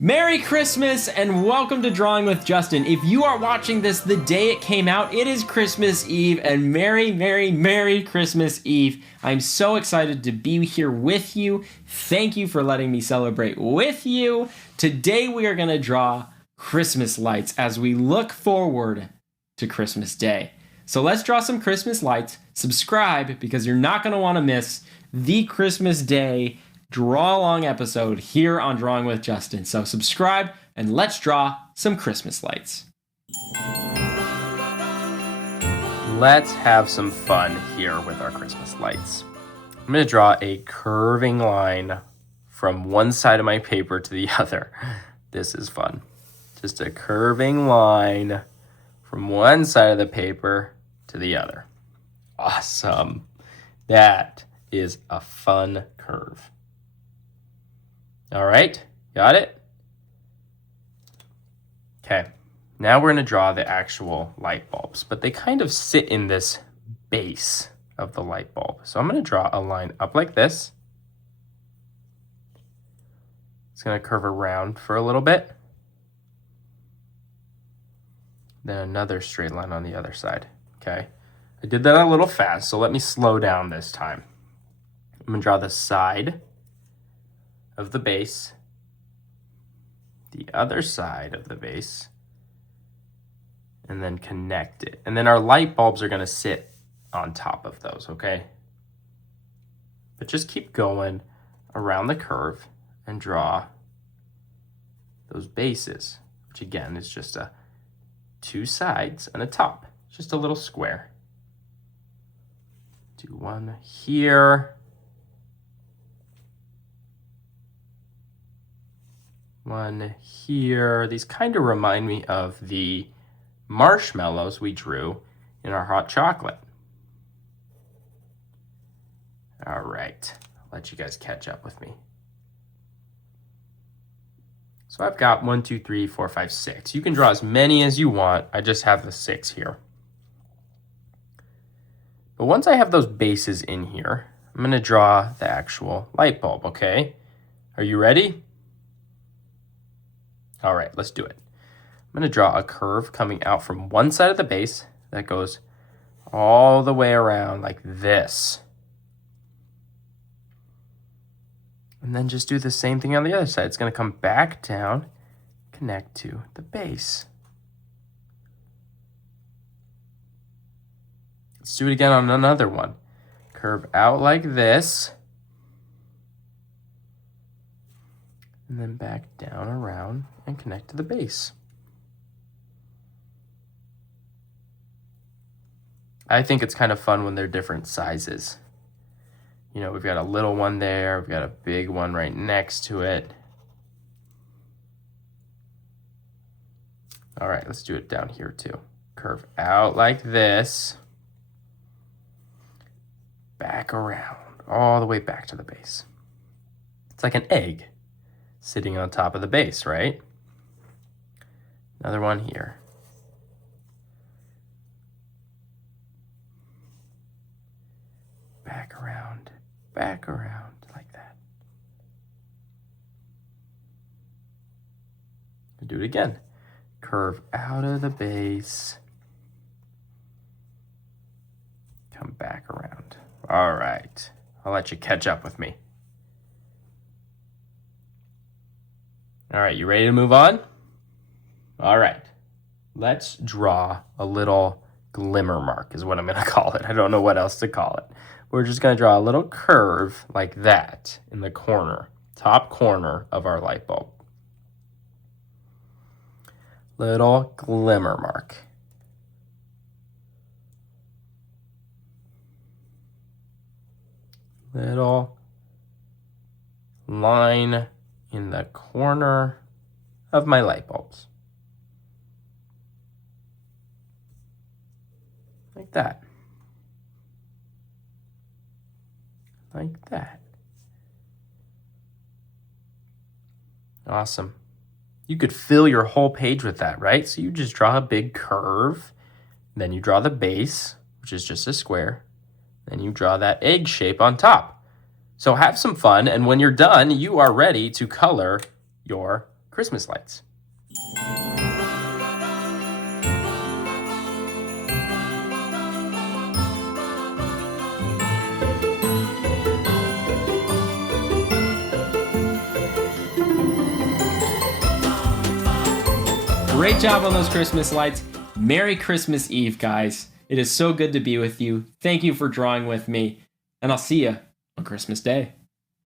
Merry Christmas and welcome to Drawing with Justin. If you are watching this the day it came out, it is Christmas Eve, and Merry Christmas Eve. I'm so excited to be here with you. Thank you for letting me celebrate with you. Today we are going to draw Christmas lights as we look forward to Christmas Day. So let's draw some Christmas lights. Subscribe because you're not going to want to miss the Christmas Day draw along episode here on Drawing with Justin. So subscribe and let's draw some Christmas lights. Let's have some fun here with our Christmas lights. I'm going to draw a curving line from one side of my paper to the other. This is fun. Just a curving line from one side of the paper to the other. Awesome. That is a fun curve. All right, got it? Okay, now we're going to draw the actual light bulbs, but they kind of sit in this base of the light bulb. So I'm going to draw a line up like this. It's going to curve around for a little bit. Then another straight line on the other side, okay? I did that a little fast, so let me slow down this time. I'm going to draw the side of the base, the other side of the base, and then connect it. And then our light bulbs are going to sit on top of those, okay? But just keep going around the curve and draw those bases, which again is just two sides and a top, just a little square. Do one here. One here. These kind of remind me of the marshmallows we drew in our hot chocolate. All right, I'll let you guys catch up with me. So I've got 1, 2, 3, 4, 5, 6. You can draw as many as you want. I just have the 6 here. But once I have those bases in here, I'm going to draw the actual light bulb, okay? Are you ready? All right, let's do it. I'm going to draw a curve coming out from one side of the base that goes all the way around like this. And then just do the same thing on the other side. It's going to come back down, connect to the base. Let's do it again on another one. Curve out like this. And then back down around and connect to the base. I think it's kind of fun when they're different sizes. You know, we've got a little one there, we've got a big one right next to it. All right, let's do it down here too. Curve out like this. Back around, all the way back to the base. It's like an egg sitting on top of the base, right? Another one here. Back around like that. Do it again. Curve out of the base. Come back around. All right, I'll let you catch up with me. All right, you ready to move on? All right, let's draw a little glimmer mark is what I'm gonna call it. I don't know what else to call it. We're just gonna draw a little curve like that in the corner, top corner of our light bulb. Little glimmer mark. Little line in the corner of my light bulbs. Like that. Like that. Awesome. You could fill your whole page with that, right? So you just draw a big curve, then you draw the base, which is just a square, then you draw that egg shape on top. So have some fun, and when you're done, you are ready to color your Christmas lights. Great job on those Christmas lights. Merry Christmas Eve, guys. It is so good to be with you. Thank you for drawing with me, and I'll see you on Christmas Day.